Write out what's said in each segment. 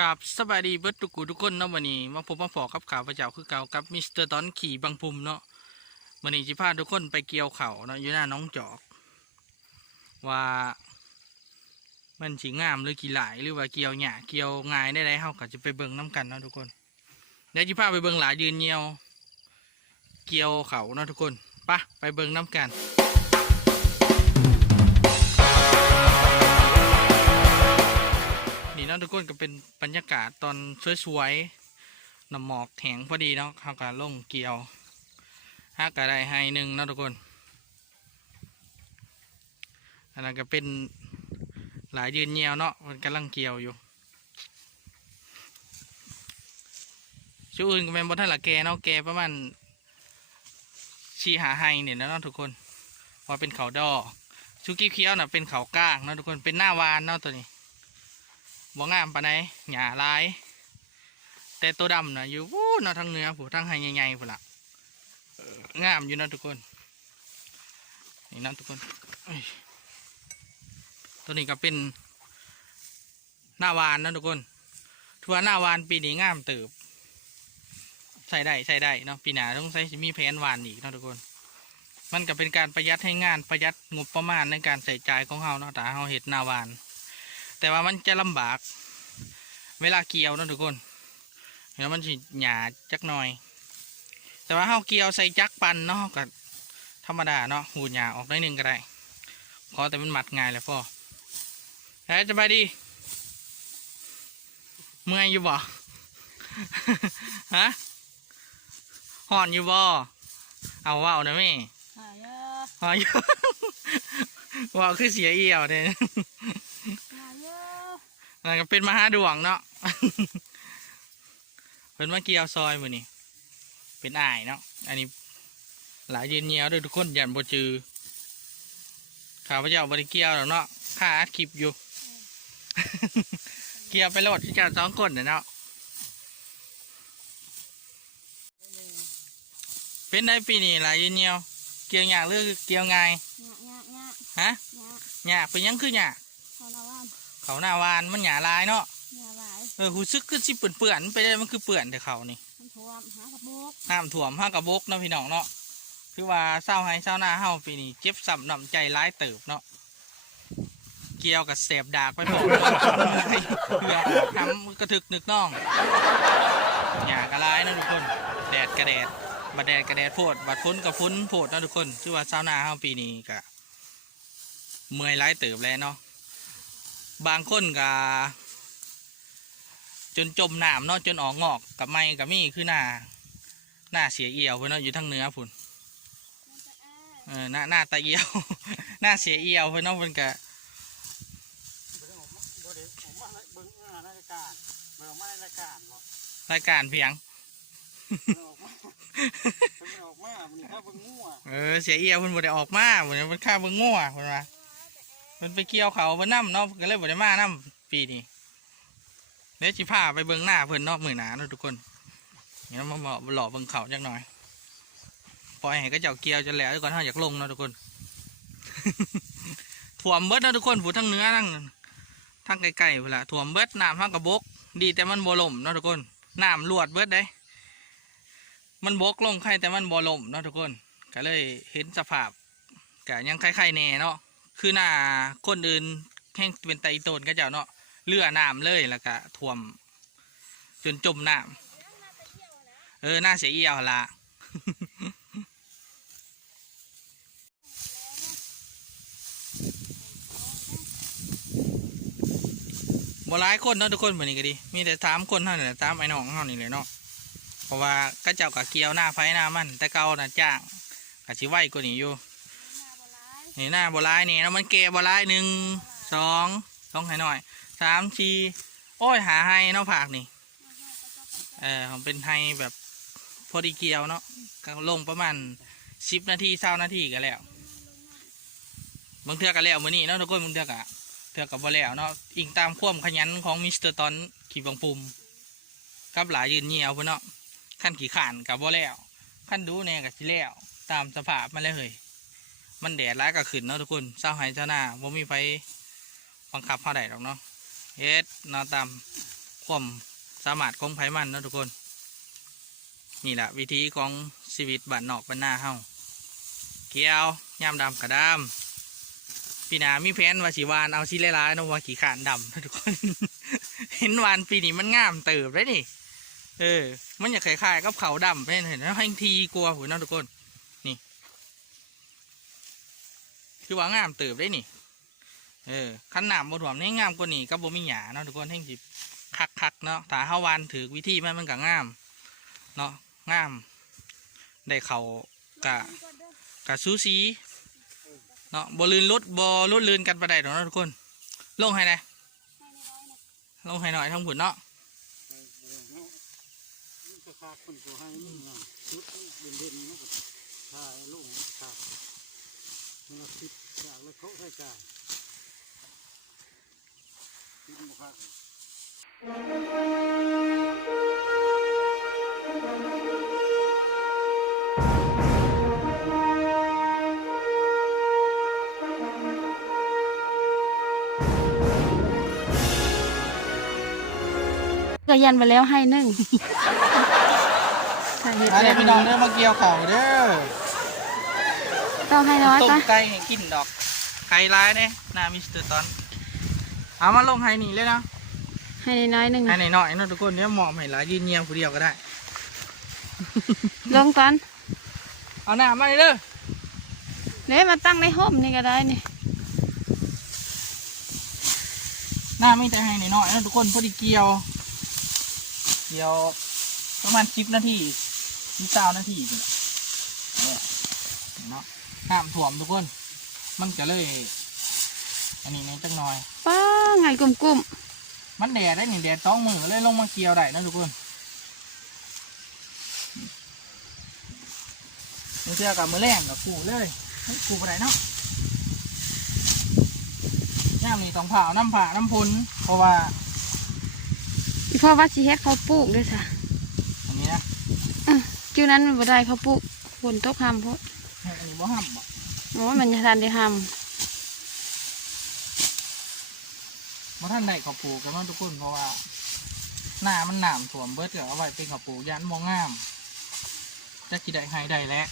กับสบายดีเบิร์ตุกูทุกคนเนาะวันนี้มาพบมาพอกับข่าวพระเจ้าคือเก่ากับมิสเตอร์ตอนขี่บางพุ่มเนาะวันนี้จะพาทุกคนไปเกี่ยวเข่าเนาะอยู่หน้าน้องจอกว่ามันสีงามหรือกี่หลายหรือว่าเกี่ยวหยาเกี่ยวง่ายได้ไรเฮาก็จะไปเบิ่งน้ำกันเนาะทุกคนเดี๋ยวจะพาไปเบิ่งหลายยืนเงียวเกี่ยวเข่าเนาะทุกคนไปเบิ่งน้ำกันนี่เนาะทุกคนก็เป็นบรรยากาศตอนสวยๆน้ำหมอกแห้งพอดีเนาะเขาก็ลงเกี่ยวฮักกระไดให้หนึ่งเนาะทุกคนอันนั้นก็เป็นหลายยืนเงียวเนาะมันกำลังเกี่ยวอยู่ชูอื่นก็เป็นบนท่านละแกเนาะแกประมาณชีหาไฮเนี่ยนะเนาะทุกคนพอเป็นเขาดอชูกี้เคี้ยวน่ะเป็นเขาก้างเนาะทุกคนเป็นหน้าวานเนาะตัวนี้บ่งามปะไหนหญ้าลายแต่ตัวดำน่ะอยู่วู้เนาะทั้งเนื้อผู้ทั้งไฮใหญ่ๆผู้ละงามอยู่นะทุกคนนี่นะทุกคนตัวนี้ก็เป็นหน้าวานนะทุกคนทัวหน้าวานปีนี้งามเติบใส่ได้เนาะปีหน้าต้องใช้มีแผนวานอีกนะทุกคนมันก็เป็นการประหยัดให้งานประหยัดงบประมาณในการใส่ใจของเราเนาะแต่เราเห็ดหน้าวานแต่ว่ามันจะลำบากเวลาเกี่ยวนะทุกคนแล้วมันสิหยาจักหน่อยแต่ว่าเราเกี่ยวใส่จักปันเนาะก็ธรรมดาเนาะหูหยาออกได้หนึ่งก็ได้พอแต่มันหมัดง่ายเลยพ่อแล้วจะไปดีเมื่อยอยู่บ่ ฮะห่อนอยู่บ่เอาว่าวนะแม่ห่อนอยู่ ว่าวคือเสียเอี่ยวเนี่ยนั่นก็เป็นมหาดวงเนาะ เป็นมาเกี่ยวซอยมือนี่เป็นอ้ายเนาะอันนี้หลายยืนเงียวด้วยทุกคนยันบ่จือข้าพเจ้าบริเกี่ยวหรอกเนาะข้าอัดคลิปอยู่ เกี่ยวไปโหลดที่การสองคนเนาะเป็นได้ปีนี้หลายยืนเงียวเกี่ยวหยากหรือเกี่ยวไงฮะหยากเป็นยังคือหยากเขาหน้าวานมันหยาลายเนาะหูซึกคือสิเปื่อนไปได้มันคือเปื่อนแต่เขานี่น้ำถ่วมห้ากระบกเนาะพี่น้องเนาะคือว่าเศร้าให้เศร้าหน้าเฮาปีนี้เจ็บสับหนำใจร้ายเติบเนาะเกี่ยวกับเสพดากไปพอเพื่อทำกระถึกนึกน้องหยากระไรนะทุกคนแดดกระแดดบัดแดดกระแดดโพดบัดฝนกับฝนโพดนะทุกคนคือว่าเศร้าหน้าเฮาปีนี้กะเมื่อยร้ายเติบแล้วเนาะบางคนกะจนจมน้ำเนาะจนออกงอกกับไม้กับมี่คือหน้าเสียเอี่ยวเพื่อนเนาะอยู่ทั้งเนื้อพุ่นหน้าตาเอี่ยว หน้าเสียเอี่ยวเพื่อนเนาะเพื่อนกะรายการเพียง เสียเอี่ยวเพื่อนบ่ได้ออกมาเพื่อนข้าเบิ่งงัวเพื่อนว่าเพื่อนไปเกี่ยวเขาเพื่อนน้ำเนาะก็เลยบ่ได้มาน้ำปีนี้เดี๋ยวจิพาไปเบิ่งหน้าเพื่อนเนาะมือหนาเนาะทุกคนนี่เรามาหล่อเบิ่งเขาจักหน่อยปล่อยให้ก็เจ้าเกี่ยวจนแล้วก่อนถ้าอยากลงเนาะทุกคน ถ่วมเบิดเนาะทุกคนผูทั้งเนื้อทั้งไก่ๆเวลาถ่วมเบิดน้ำทั้งกระบกดีแต่มันบ่ล่มเนาะทุกคนน้ำลวดเบิดได้มันบกลงไข่แต่มันบ่ล่มเนาะทุกคนก็เลยเห็นสภาพก็ยังไข่ๆแน่เนาะคือหน้าคนอื่นแห้งเป็นไตโตนก็เจ้าเนาะเลือน้ำเลยแล้วก็ท่วมจนจมน้ำหน้าเสียเอี่ยวละ บ่หลายคนเนาะทุกคนเหมือนนี้ก็ดีมีแต่3 คนเท่านั้น3ไอ้น้องเท่านี้เลยเนาะเพราะว่าก็เจ้ากับเกี่ยวหน้าไฟหน้ามันแต่เก่าน่ะจ้างกะสิไหวกว่านี้อยู่นี่หน้าบ่หลายนี่แล้วมันแก่บ่หลาย1 2ให้หน่อย3 4โอ้ยหาให้เนาะผักนี่ผมเป็นให้แบบพอดีเกี่ยวเนาะก็ลงประมาณ10 นาที20 นาทีก็แล้วบางเทื่อก็แล้วมื้อนี้เนาะทุกคนบางเทื่อกับบ่แล้วเนาะอิงตามความขยันของมิสเตอร์ตอนขี่บังปุ่มกับหลายยืนเงียวเพื่อนเนาะขั้นขี่ข่านกับบ่แล้วขั้นดูแน่กับสิแล้วตามสภาพมันเลยมันแดดร้ายก็ขึ้นเนาะทุกคนเศร้าหายเศร้าหน้าบ่มีไฟบังคับเท่าใดหรอกเนาะเฮ็ดเนาะตาม ความสามารถของไผมันเนาะทุกคนนี่แหละวิธีของชีวิตบ้านนอกบ้านนาเฮาเกี่ยวยามดำกระดำปีหน้ามีแผนว่าสิวานเอาสิหลายๆเนาะว่าขี้ขานดำนะทุกคน เห็นวานปีนี้มันงามเติบเลยนี่มันอยากคล้ายๆกับเขาดำเห็นแล้วให้ทีกลัวหัวเนาะทุกคนนี่คือว่างามเติบได้นี่ขันหนามบนหัวนี่งามกว่านี่ก็บ่มีหยาเนาะทุกคนให้จิบคักๆเนาะถ้าเฮาวานถือวิธีมันก็งามเนาะงามได้เขากะซูซีเนาะบ่ลื่นรถลื่นกันไปได้หรอกเนาะทุกคนลงให้ไหนลงให้หน่อยทั้งหมดเนาะก็ยันไปแล้วให้นึ่ง อะไรพี่น้องเด้อมาเกี่ยวเข่าเด้อ ต้องให้น้อย ต้ม ปะ ไก่ให้กินดอกไก่ร้ายเนี่ยนามิสเตอร์ตอนเอามาลงให้นี่เลยนะ ให้น้อยหนึ่ง ให้หน่อยๆเนาะทุกคนเนี่ยหมอมให้หลายยืนเงียบผู้เดียวก็ได้ ลงตอน เอาหน้ามาเลยเด้อ เนี่ยมาตั้งในห้องนี่ก็ได้นี่ หน้าไม่แต่ให้หน่อยๆเนาะทุกคนพอดีเกี่ยวประมาณ10 นาที20 นาทีเนี่ยเนาะน้ำท่วมทุกคนมันจะเลยอันนี้เนี่ยจังหน่อย ป้าไงกลุ่ม มันแดดได้หนึ่งแดด2 มือเลยลงมาเกี่ยวได้นะทุกคนมือเสื้อกับมือแรงกับกูเลยกูอะไรเนาะย่ามนี่ต้องผ่าน้ำผ่าน้ำพุนเพราะว่า ๆอีพ่อว่าชีเฮ็ดเขาปลูกด้วยจ้ะ อันนี้นะ คิวนั้นมันบ่ได้เขาปลูกฝนตกห้ามเพราะ อันนี้บ่ห้ามบ่ โอ้มันจะทันได้ห้าม บ่ท่านได้ข้าวปลูกกันเนาะทุกคนเพราะว่าหน้ามันหนามถ่วมเบิดเดี๋ยวเอาไว้เป็นข้าวปลูกยันบ่งามจะกี่ได้ให้ได้แล้ว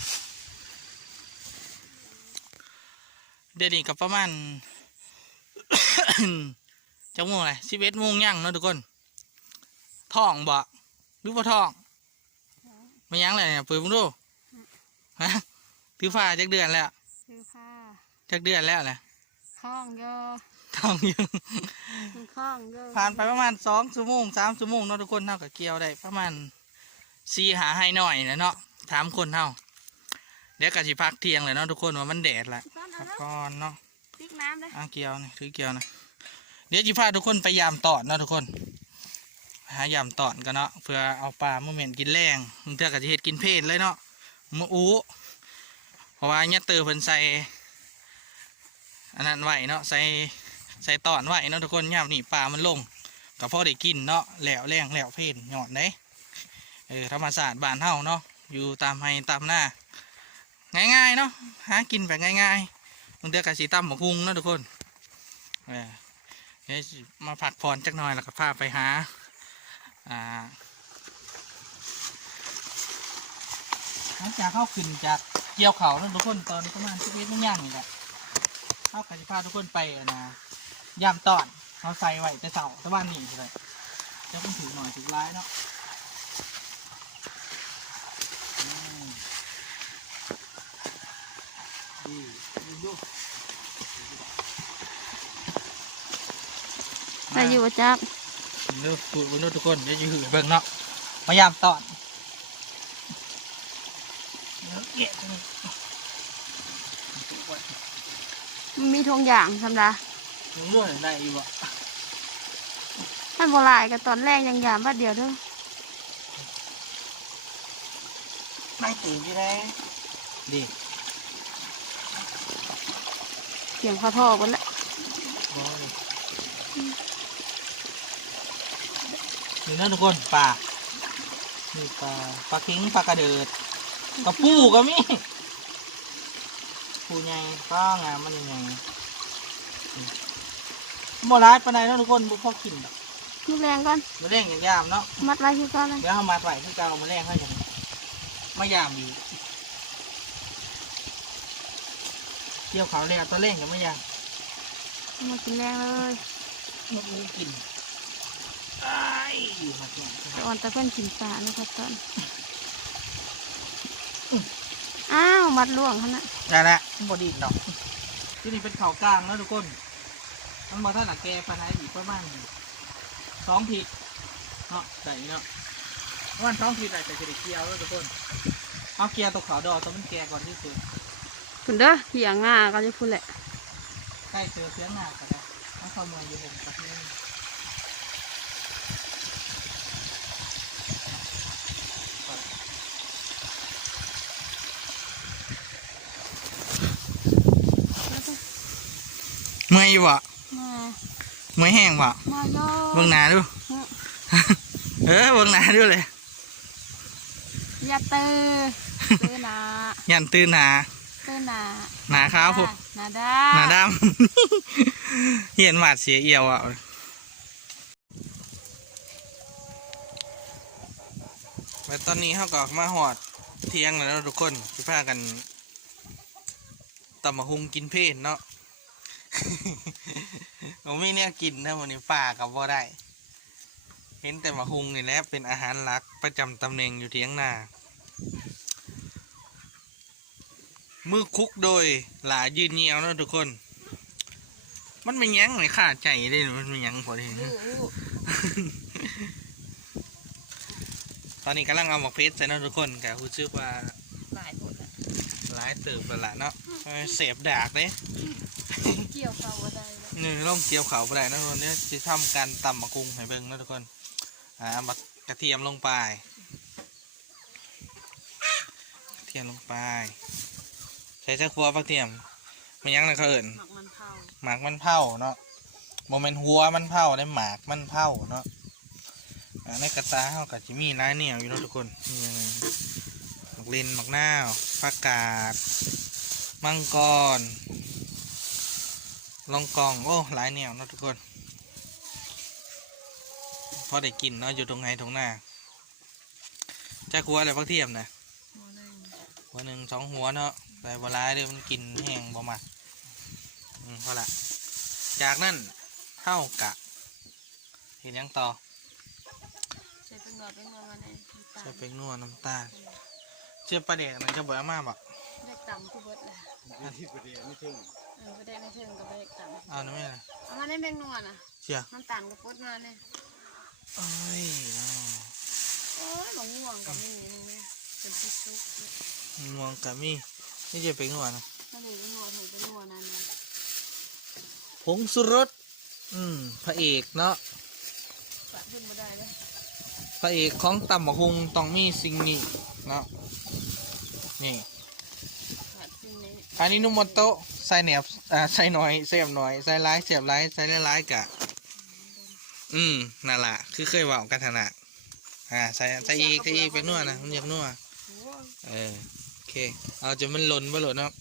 เดี๋ยวนี้กับประมาณ จังโมงอะไร11 โมงยังเนาะทุกคนท้องบ่หรือว่าท้องไม่ยั้งเลยเนี่ยเปิดมึงดูฮะถือฟ้าจักเดือนแล้ว ซื้อผ้า จักเดือนแล้วแหละ ข้องโย ท้องอยู่ ข้องโย ผ่านไปประมาณ2 ชั่วโมง3 ชั่วโมงเนาะทุกคนเท่ากับเกี่ยวได้ประมาณ4 หาให้หน่อยนะเนาะถามคนเท่าเดี๋ยวกะสิพักเที่ยงเลยเนาะทุกคนว่ามันแดดแหละพักก่อนเนาะ ติ๊กน้ำเลย เกี่ยวนี่ถือเกี่ยวนะเดี๋ยวจะพาทุกคนไปยามตอดเนาะทุกคนหายามตอดกันเนาะเพื่อเอาปลาเมื่อเหม็นกินแรงมึงเถื่อกะจะเห็ดกินเพลนเลยเนาะมืออู้เพราะว่าเนี่ยเตอเพิ่นใส่อันนั้นไหวเนาะใส่ตอนไหวเนาะทุกคนยามนี่ปลามันลงกับพ่อได้กินเนาะแหลวแรงแหลวเพลนหยอดได้ธรรมศาสตร์บ้านเฮาเนาะอยู่ตามไฮตามหน้าง่ายๆเนาะหากินแบบง่ายๆมึงเถื่อกะสีตำหมกฮุงเนาะทุกคนเดี๋ยวมาผักผ่อนจักหน่อยแล้วก็พาไปหาหลังจากเข้าขึ้นจากเกี่ยวเขาแล้วทุกคนตอนนี้ประมาณ11 โมงย่างนี่แหละเข้ากับพาทุกคนไปยามตอนเขาใส่ไว้แต่เสาตะวันนี่เลยจะต้องถือหน่อยถือร้ายเนาะดู ใส่อยู่ว่าจัก เลือกสูตรบนรถทุกคนเดี๋ยวจะหือเบิ่งเนาะพยายามตอนมันมีทงอย่างสำหรับ มึงรู้อะไรอีกวะ ท่านโบราณกับตอนแรกยังยามว่าเดียวเด้อ นั่งตื่นที่ไหนดี เสียงพอทอกันแล้ว นี่นะทุกคนปลานี่ปลาเค็งปลากระเดิดกระปูก็มีปูใหญ่ก็งามมันยังไงโมร้ายปานใดนะทุกคนบุพอกิน มีแรงก่อน มาเล่งอย่างยามเนาะ มัดไว้คือก่อนเลย เดี๋ยวเอามาไหวที่เก่ามาเล่งให้อย่างมายามอยู่เกี่ยวเขาเลยตัวเล่งกับมายาม เอามากินแรงเลย นกนี้กินไอ้มาแก่ แต่อ่อนแต่เพื่อนกินปลานะครับตอนอ้าวมัดล่วงขนาด ได้แล้วบอดีดอกที่นี่เป็นเขากลางแล้วทุกคนมันมาถ้าหนักแกปลาไหลอีกประมาณ2 ผิดเนาะใส่เนาะประมาณ2 ผิดอะไรแต่จะได้เกี่ยวแล้วทุกคนเอาเกียร์ตัวขาวดอตัวมันแก่ก่อนที่สุด คุณเด้อเหียงหน้าก็จะพูดแหละ ใกล้เจอเสียงหนากันแล้วต้องเข้ามาอยู่ผมกับนี่เมื่อยอยู่บ่ มา เมื่อยแห้งบ่ มาย่อ เบิ่งหนาดู เบิ่งหนาดูเลย อย่าเตอหนา ยันตื่นหนา เตอหนา หนาขาวพุ หนาด้า หนาดำ เหียนหวาดเสียเอี่ยวอ่ะแล้วตอนนี้เขาก็มาหอดเที่ยงแล้วทุกคนพี่พากันตำมะฮุงกินเพลนเนาะ ผมไม่เนี่ยกินนะวันนี้ป่ากับว่าได้ เห็นแต่มะฮุงนี่แหละเป็นอาหารหลักประจำตำแหน่งอยู่เที่ยงนามือคุกโดยหลายืนเงียวนะทุกคน มันไม่ยั้งเลยขาดใจเลยมันไม่ยั้งพอดี ตอนนี้กำลังเอาหมกเพชรใส่นะทุกคนกะรู้สึกว่า หลายคนอะ หลายเติบไปละเนาะเสพดากเลย เกี่ยวเขาว่าได้แล้ว นี่ร่มเกี่ยวเขาไปได้นะทุกคนเนี่ยจะทำการตำมะกุ้งให้เบิ่งนะทุกคนเอากระเทียมลงไปกระเทียมลงไปใช้เจ้าครัวกระเทียมไม่ยั้งเลยเขาเอิ่น หมักมันเผา หมากมันเผาเนาะโมเมนหัวมันเผาได้หมากมันเผาเนาะในกระตาเขากับจิมีร้ายเหนียวอยู่เนาะทุกคนนี่หมักเลนหมักนาวผักกาดมังกรลองกองโอ้หลายเหนียวเนาะทุกคนพอได้กินเนาะอยู่ตรงไหนตรงหน้าจะกลัวอะไรพักเทียมนะหัวหนึ่ง2 หัวเนาะแต่บร้ายเลยมันกินแห้งบ่มาพอละจากนั้นเท่ากะเห็นยังต่อ ใส่เป็นหนวดมาในน้ำตาล ใส่เป็นนัวน้ำตาลเชื่อปลาเด็กนั่นจะบอกอามาบอก เด็กต่ำคือเบิดแหละ ที่ประเดี๋ยวไม่ถึง ประเด็นไม่ถึงกับเด็กต่ำ เอาหน่อยไหมล่ะ เอามาในแมงนวลอ่ะ เชื่อ น้ำตาลกับปุ๊ดมาเนี่ย เอ้ยเอา โอ้ยหลงง่วงกับมีนึงไหมเป็นที่ซุก งวงกะมี่นี่จะเป็นนัวนะ ถ้าหนูเป็นนวลถึงเป็นนวลนั่นนะ ผงสุรสพระเอกเนาะ ปะขึ้นมาได้เลย พระเอกของตำบักหุงต้องมีสิ่งนี้เนาะนี่ ปะขึ้นนี้ อันนี้นุ่มโมโตะใส่แหนบใส่หน่อยเสียบหน่อยใส่ร้ายเสียบร้ายใส่ร้ายกะนั่นแหละคือเคยบอกกันถนัดใส่อีกเป็นนัวนะมันอยากนัว โอ้ย โอเคเอาจะมันหล่นบ่หล่นเนาะ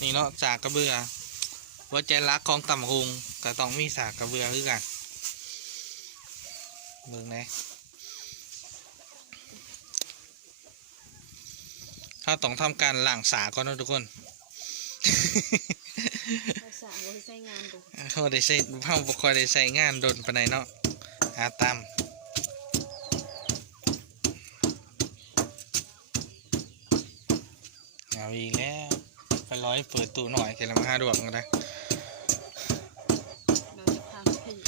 นี่เนาะสากกระเบือหัวใจรักของตำบักหุงก็ต้องมีสากกระเบือคือกันเบิ่งไหนถ้าต้องทำการล้างสาก่อนนะทุกคน ภาษาว่าใช้งานดู เขาได้ใช้เขาบ่ค่อยได้ใช้งานโดนปานใดเนาะตามเอาอีกแล้วไปร้อยเปิดตู้หน่อยแค่ละมา5 ดวงก็ได้ เราจะทำผิด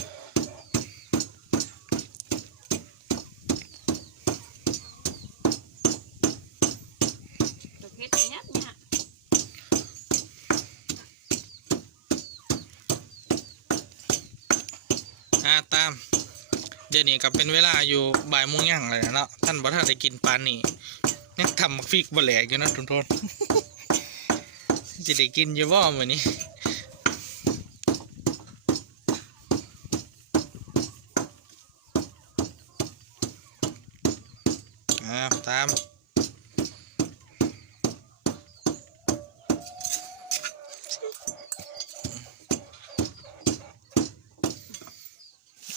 ตัวเพชรเนี้ยเนี่ย ตามเดี๋ยวนี้ก็เป็นเวลาอยู่บ่ายโมงย่างเลยเนาะท่านบ่ท่านได้กินปานนี่ยังทำมักฟิกบ่แหลกอยู่นะทุกคน จะได้กินอยู่บ่มื้อนี้ตาม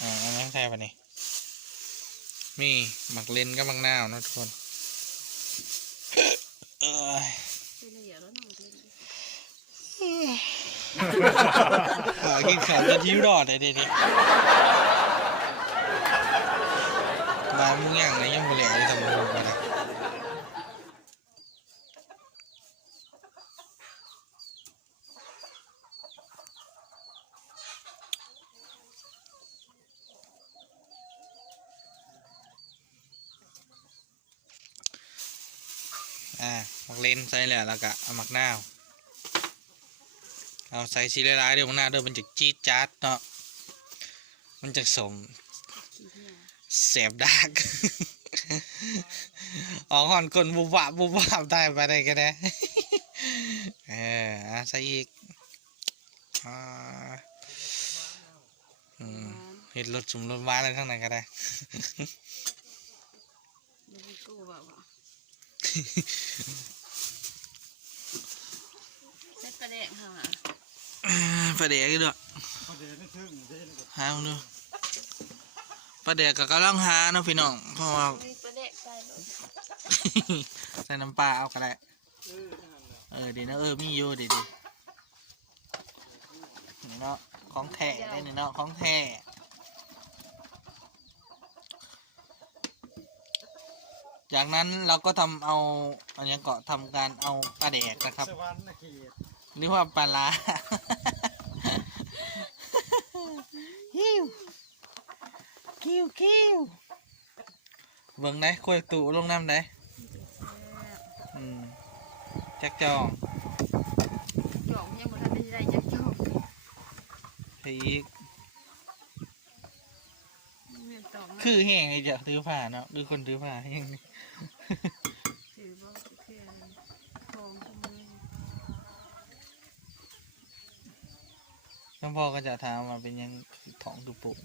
อันนี้ใช่ปะนี่ มีหมักเลนกับหมักนาวนะทุกคนเอ้ย เป็นเดี๋ยวแล้วน้องเล่น กินข้าวจะทิ้วรอดเลยเดี๋ยวนี้มามึงอย่างไรยังบ่เหลือเลยทำมึงไปเลยหมักเลนใส่แล้วก็เอาหมักนาวเอาใส่ซีเรียลเดี๋ยวหมักนาวเดี๋ยวมันจะจี๊ดจ๊าดเนาะมันจะสมแสบดาก ออกหอนคนบุบวับบุบวับได้ไปได้ก็ได้ใส่อีกเห็ดรสจุ่มรสหวานอะไรทั้งนั้นก็ได้เซ็ตประเด็กค่ะ ประเดี๋ยวกันด้วยหาดูประเดี๋ยวก็กำลังหาเนาะพี่น้องเพราะว่า ประเด็กใส่รถ ใส่น้ำปลาเอาก็ได้ดีนะมีอยู่ดีนี่เนาะของแท้ได้นี่เนาะของแท้จากนั้นเราก็ทำเอาอันนี้ก็ทำการเอาปลาแดกนะครับหรือว่าปลาลาฮิวคิวเบิ่งได้คุยตู่ลงน้ำได้จักจอง จองยังบ่ทันได้จักจอง อีกคือแห้งไอ้เจ้าถือผ้าเนาะดูคนถือผ้าแห้งนี่ ถือบ่คือทองขโมย น้ำพ่อก็จะถามมาเป็นยังท้องตุปุก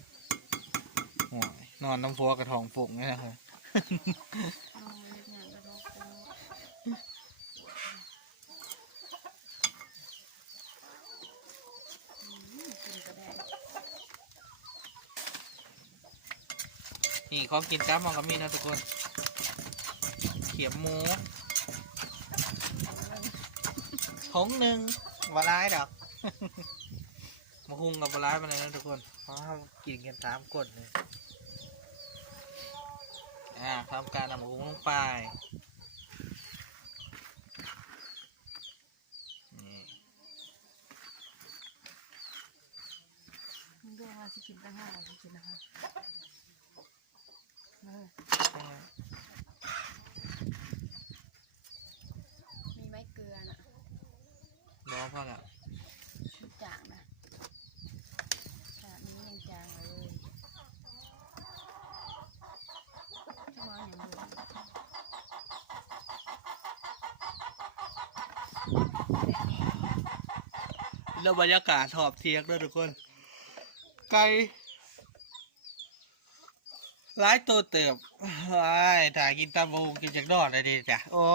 หัวนอนน้ำพัวกับท้องปุกนี่นะครับ นี่ของกินจ้ามองก็มีนะทุกคนเขียมหมูถุงหนึ่งบะร้ายดอก มาหุงกับบะร้ายมาเลยนะทุกคนเพราะเขากินกัน3 คนเลยทำการนำมาหุงลงไปนี่ มึงดูว่าสิกินตั้งห้าสิกินนะคะมีไม้เกลือน่ะ รอพ่อละ จางนะขนาดนี้ยังจางเลยจะมาอย่างเดียว แล้วบรรยากาศหอบเทียกด้วยทุกคนไก่ร้ายตัวเติบถ่ายกินตาบูกินจากดอดเลยดีจ้ะโอ้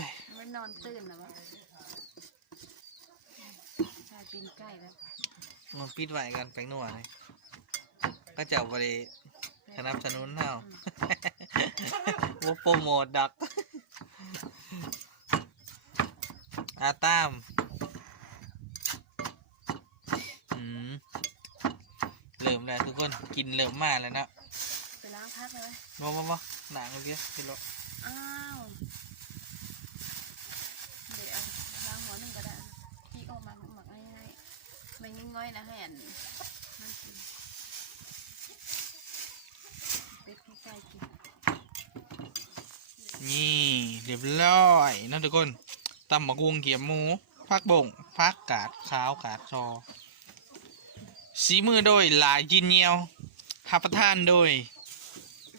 ย ไว้นอนตื่นนะวะชากินใกล้แล้ว มันปิดไหวกันแปลงนัวเลยก็จะบริสนับสนุนเท่าว่าโปรโมทดักตามเริ่มแล้วทุกคนกินเริ่มมาแล้วนะ ไปล้างพักเลย มาหนังเยอะกินแล้ว อ้าวเดี๋ยวล้างหัวหนึ่งก็ได้ที่ออกมาหมักง่ายๆไม่ง่อยๆนะให้อันนั่นกินเป็ดใกล้ๆกิน นี่เรียบร้อยนะทุกคนตำบักวงเขียมหมูผักบ่งผักกาดขาวกาดชอสีมือโดยหลายจินเนียวหับประทานโดย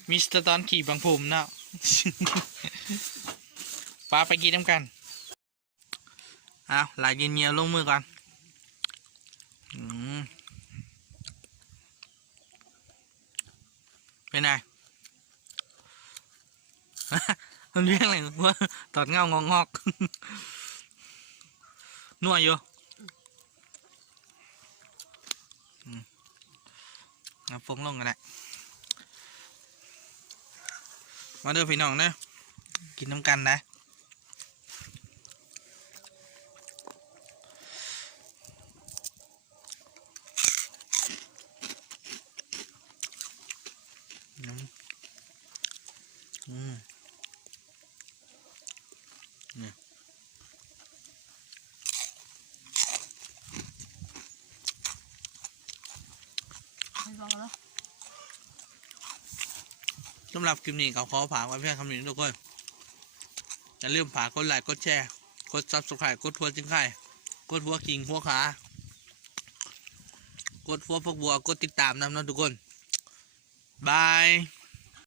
มิสเตอร์ตอนขี่บางผมเนาะ ปาไปกินน้ำกันเอาหลายจินเนียวลงมือก่อนเป็นไง มันเรียกอะไรว่าตอดเงางอกนัวอยู่เอาฟงลงกันแหละ มาเด้อพี่น้องเด้อกินน้ำกันนะนี่ไม่บอกแล้ว สำหรับคลิปนี้ก็ขอฝากไว้เพียงคำนี้ทุกคนอย่าลืมฝากกดไลค์กดแชร์กด Subscribe กดทัวร์จิ้งไข่กดหัวคิงหัวขากดหัวพวกบัวกดติดตามนำนะทุกคนบาย